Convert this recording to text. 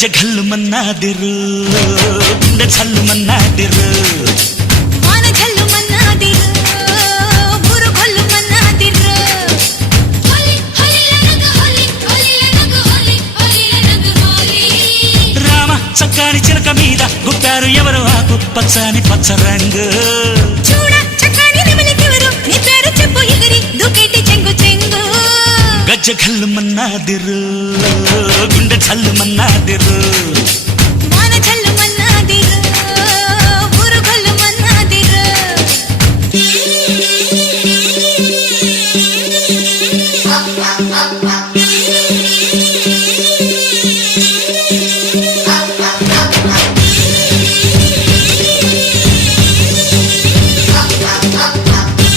గజ్జె ఘల్లు మన్నాదిరు గుండె ఛల్లు మన్నాదిరు వాన ఝల్లు మన్నాదిరు ఊరు ఘల్లు మన్నాదిరు హోలీ హోలీ లనగ హోలీ హోలీ లనగ హోలీ హోలీ లనగ హోలీ రామ చక్కని చిలక మీద గుప్పారు ఎవరు ఆకు పచ్చని పచ్చ రంగు చూడ చక్కని నెమలికెవరు నీ పేరు చెప్పు ఎగిరి దూకేటి చెంగు చెంగు గజ్జె ఘల్లు మన్నాదిరు గుండె ఛల్లు మన్నాదిరు